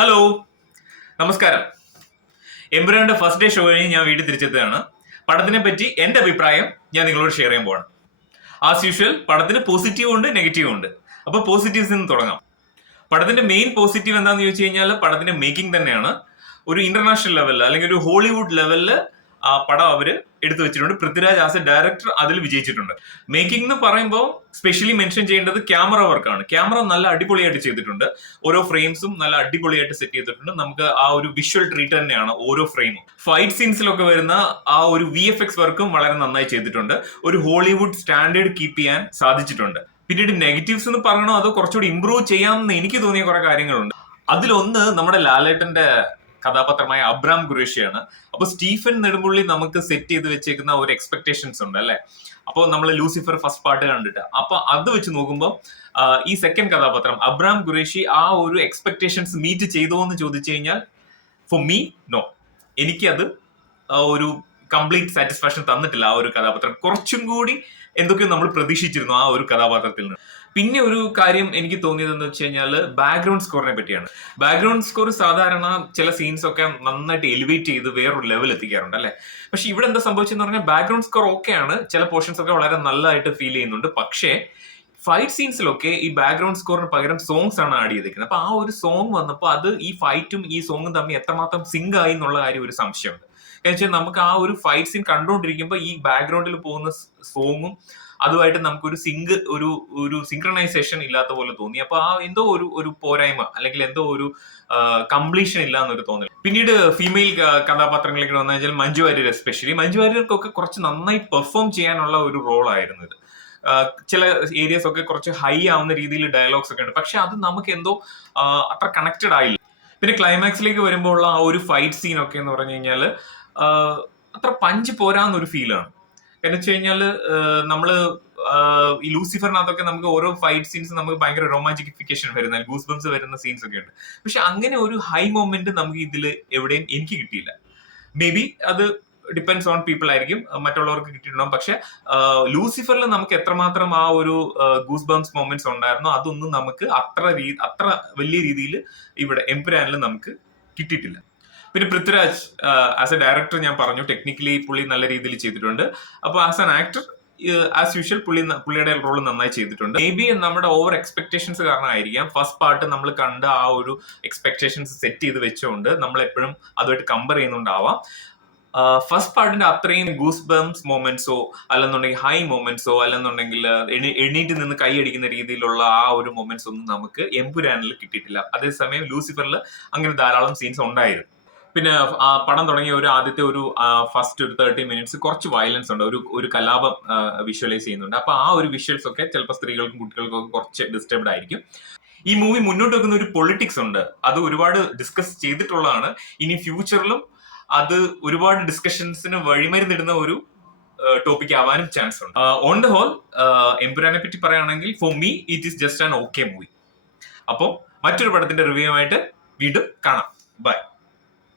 Hello, നമസ്കാരം. എമ്പുരാന്റെ first day show കഴിഞ്ഞ് ഞാൻ വീട്ടിൽ തിരിച്ചെത്തുകയാണ്. പടത്തിനെ പറ്റി എന്റെ അഭിപ്രായം ഞാൻ നിങ്ങളോട് ഷെയർ ചെയ്യാൻ പോവാണ്. ആസ് യൂഷ്വൽ പടത്തിന് പോസിറ്റീവ് ഉണ്ട്, നെഗറ്റീവ് ഉണ്ട്. അപ്പൊ പോസിറ്റീവ്സിൽ നിന്ന് തുടങ്ങാം. പടത്തിന്റെ മെയിൻ പോസിറ്റീവ് എന്താണെന്ന് ചോദിച്ചു കഴിഞ്ഞാൽ പടത്തിന്റെ മേക്കിംഗ് തന്നെയാണ്. ഒരു ഇന്റർനാഷണൽ ലെവലിൽ അല്ലെങ്കിൽ ഒരു ഹോളിവുഡ് ലെവലിൽ ആ പടം അവര് എടുത്തു വെച്ചിട്ടുണ്ട്. പൃഥ്വിരാജ് ആസ് എ ഡയറക്ടർ അതിൽ വിജയിച്ചിട്ടുണ്ട്. മേക്കിംഗ് എന്ന് പറയുമ്പോൾ സ്പെഷ്യലി മെൻഷൻ ചെയ്യേണ്ടത് ക്യാമറ വർക്കാണ്. ക്യാമറ നല്ല അടിപൊളിയായിട്ട് ചെയ്തിട്ടുണ്ട്. ഓരോ ഫ്രെയിംസും നല്ല അടിപൊളിയായിട്ട് സെറ്റ് ചെയ്തിട്ടുണ്ട്. നമുക്ക് ആ ഒരു വിഷ്വൽ ട്രീറ്റ് തന്നെയാണ് ഓരോ ഫ്രെയിമും. ഫൈറ്റ് സീൻസിലൊക്കെ വരുന്ന ആ ഒരു VFX വർക്കും വളരെ നന്നായി ചെയ്തിട്ടുണ്ട്. ഒരു ഹോളിവുഡ് സ്റ്റാൻഡേർഡ് കീപ്പ് ചെയ്യാൻ സാധിച്ചിട്ടുണ്ട്. പിന്നീട് നെഗറ്റീവ്സ് എന്ന് പറയണോ അതോ കുറച്ചുകൂടി ഇമ്പ്രൂവ് ചെയ്യാമെന്ന് എനിക്ക് തോന്നിയ കുറെ കാര്യങ്ങളുണ്ട്. അതിലൊന്ന് നമ്മുടെ ലാലേട്ടന്റെ കഥാപാത്രമായ അബ്രാം ഖുറേഷിയാണ്. അപ്പൊ സ്റ്റീഫൻ നെടുമ്പുള്ളി നമുക്ക് സെറ്റ് ചെയ്ത് വെച്ചേക്കുന്ന ഒരു എക്സ്പെക്ടേഷൻസ് ഉണ്ട് അല്ലെ. അപ്പോൾ നമ്മൾ ലൂസിഫർ ഫസ്റ്റ് പാർട്ട് കണ്ടിട്ട് അപ്പൊ അത് വെച്ച് നോക്കുമ്പോൾ ഈ സെക്കൻഡ് കഥാപാത്രം അബ്രാം ഖുറേഷി ആ ഒരു എക്സ്പെക്ടേഷൻസ് മീറ്റ് ചെയ്തോ എന്ന് ചോദിച്ചു കഴിഞ്ഞാൽ ഫോർ മീ നോ. എനിക്കത് ഒരു കംപ്ലീറ്റ് സാറ്റിസ്ഫാക്ഷൻ തന്നിട്ടില്ല. ആ ഒരു കഥാപാത്രം കുറച്ചും കൂടി എന്തൊക്കെയോ നമ്മൾ പ്രതീക്ഷിച്ചിരുന്നു ആ ഒരു കഥാപാത്രത്തിൽ നിന്ന്. പിന്നെ ഒരു കാര്യം എനിക്ക് തോന്നിയത് എന്ന് വെച്ച് കഴിഞ്ഞാൽ ബാക്ക്ഗ്രൗണ്ട് സ്കോറിനെ പറ്റിയാണ്. ബാക്ക്ഗ്രൗണ്ട് സ്കോർ സാധാരണ ചില സീൻസ് ഒക്കെ നന്നായിട്ട് എലിവേറ്റ് ചെയ്ത് വേറൊരു ലെവൽ എത്തിക്കാറുണ്ട് അല്ലെ. പക്ഷെ ഇവിടെ എന്താ സംഭവിച്ചെന്ന് പറഞ്ഞാൽ ബാക്ക്ഗ്രൗണ്ട് സ്കോർ ഓക്കെയാണ്, ചില പോർഷൻസ് ഒക്കെ വളരെ നല്ലതായിട്ട് ഫീൽ ചെയ്യുന്നുണ്ട്. പക്ഷേ ഫൈറ്റ് സീൻസിലൊക്കെ ഈ ബാക്ക്ഗ്രൗണ്ട് സ്കോറിന് പകരം സോങ്സ് ആണ് ആഡ് ചെയ്തിരിക്കുന്നത്. അപ്പൊ ആ ഒരു സോങ് വന്നപ്പോൾ അത് ഈ ഫൈറ്റും ഈ സോങ്ങും തമ്മിൽ എത്രമാത്രം സിങ്ക് ആയി എന്നുള്ള കാര്യം ഒരു സംശയമുണ്ട്. എന്ന് വെച്ചാൽ നമുക്ക് ആ ഒരു ഫൈറ്റ് സീൻ കണ്ടുകൊണ്ടിരിക്കുമ്പോൾ ഈ ബാക്ക്ഗ്രൗണ്ടിൽ പോകുന്ന സോങ്ങും അതുമായിട്ട് നമുക്കൊരു ഒരു സിങ്ക്രണൈസേഷൻ ഇല്ലാത്ത പോലെ തോന്നി. അപ്പൊ ആ എന്തോ ഒരു പോരായ്മ അല്ലെങ്കിൽ എന്തോ ഒരു കംപ്ലീഷൻ ഇല്ല എന്നൊരു തോന്നൽ. പിന്നീട് ഫീമെയിൽ കഥാപാത്രങ്ങളിലേക്ക് വന്നു കഴിഞ്ഞാൽ മഞ്ജു വാര്യർ, എസ്പെഷ്യലി മഞ്ജു വാര്യർക്കൊക്കെ കുറച്ച് നന്നായി പെർഫോം ചെയ്യാനുള്ള ഒരു റോൾ ആയിരുന്നു ഇത്. ചില ഏരിയസ് ഒക്കെ കുറച്ച് ഹൈ ആവുന്ന രീതിയിൽ ഡയലോഗ്സ് ഒക്കെ ഉണ്ട്. പക്ഷെ അത് നമുക്ക് എന്തോ അത്ര കണക്റ്റഡ് ആയില്ല. പിന്നെ ക്ലൈമാക്സിലേക്ക് വരുമ്പോൾ ഉള്ള ആ ഒരു ഫൈറ്റ് സീൻ ഒക്കെ എന്ന് പറഞ്ഞു കഴിഞ്ഞാൽ അത്ര പഞ്ച് പോരാന്നൊരു ഫീലാണ്. എന്ന് വെച്ച് കഴിഞ്ഞാൽ നമ്മള് ഈ ലൂസിഫറിനകത്തൊക്കെ നമുക്ക് ഓരോ ഫൈറ്റ് സീൻസ് നമുക്ക് ഭയങ്കര റൊമാൻറ്റിഫിക്കേഷൻ വരുന്ന ഗൂസ് ബംസ് വരുന്ന സീൻസ് ഒക്കെ ഉണ്ട്. പക്ഷെ അങ്ങനെ ഒരു ഹൈ മൊമെന്റ് നമുക്ക് ഇതിൽ എവിടെയും എനിക്ക് കിട്ടിയില്ല. മേ ബി അത് ഡിപ്പെൻഡ്സ് ഓൺ പീപ്പിൾ ആയിരിക്കും, മറ്റുള്ളവർക്ക് കിട്ടിയിട്ടുണ്ടാവും. പക്ഷെ ലൂസിഫറിൽ നമുക്ക് എത്രമാത്രം ആ ഒരു ഗൂസ് ബംസ് മൊമെന്റ്സ് ഉണ്ടായിരുന്നോ അതൊന്നും നമുക്ക് അത്ര വലിയ രീതിയിൽ ഇവിടെ എംപുരാനിൽ നമുക്ക് കിട്ടിയിട്ടില്ല. പിന്നെ പൃഥ്വിരാജ് ആസ് എ ഡയറക്ടർ ഞാൻ പറഞ്ഞു, ടെക്നിക്കലി പുള്ളി നല്ല രീതിയിൽ ചെയ്തിട്ടുണ്ട്. അപ്പൊ as an actor as usual പുള്ളിയുടെ റോൾ നന്നായി ചെയ്തിട്ടുണ്ട്. മേ ബി നമ്മുടെ ഓവർ എക്സ്പെക്ടേഷൻസ് കാരണമായിരിക്കാം ഫസ്റ്റ് പാർട്ട് നമ്മൾ കണ്ട ആ ഒരു എക്സ്പെക്ടേഷൻസ് സെറ്റ് ചെയ്ത് വെച്ചുകൊണ്ട് നമ്മൾ എപ്പോഴും അതുമായിട്ട് കമ്പയർ ചെയ്യുന്നുണ്ടാവാം. ഫസ്റ്റ് പാർട്ടിന്റെ അത്രയും ഗൂസ് ബംസ് മൊമെന്റ്സോ അല്ലെന്നുണ്ടെങ്കിൽ ഹൈ മൊമെന്റ്സോ അല്ലെന്നുണ്ടെങ്കിൽ എണീറ്റ് നിന്ന് കൈയടിക്കുന്ന രീതിയിലുള്ള ആ ഒരു മൊമെന്റ്സ് ഒന്നും നമുക്ക് എംപുരാനിൽ കിട്ടിയിട്ടില്ല. അതേസമയം ലൂസിഫറിൽ അങ്ങനെ ധാരാളം സീൻസ് ഉണ്ടായിരുന്നു. പിന്നെ പടം തുടങ്ങിയ ആദ്യത്തെ ഫസ്റ്റ് ഒരു 30 minutes കുറച്ച് വയലൻസ് ഉണ്ട്, ഒരു കലാപം വിഷ്വലൈസ് ചെയ്യുന്നുണ്ട്. അപ്പൊ ആ ഒരു വിഷ്വൽസ് ഒക്കെ ചിലപ്പോൾ സ്ത്രീകൾക്കും കുട്ടികൾക്കും ഒക്കെ കുറച്ച് ഡിസ്റ്റർബ്ഡ് ആയിരിക്കും. ഈ മൂവി മുന്നോട്ട് വെക്കുന്ന ഒരു പൊളിറ്റിക്സ് ഉണ്ട്, അത് ഒരുപാട് ഡിസ്കസ് ചെയ്തിട്ടുള്ളതാണ്. ഇനി ഫ്യൂച്ചറിലും അത് ഒരുപാട് ഡിസ്കഷൻസിന് വഴിമരുന്നിടുന്ന ഒരു ടോപ്പിക് ആവാനും ചാൻസ് ഉണ്ട്. ഓൺ ദ ഹോൾ എംപുരാനെ പറ്റി പറയുകയാണെങ്കിൽ for me it is just an okay movie. അപ്പോൾ മറ്റൊരു പടത്തിന്റെ റിവ്യൂ ആയിട്ട് വീണ്ടും കാണാം. ബൈ.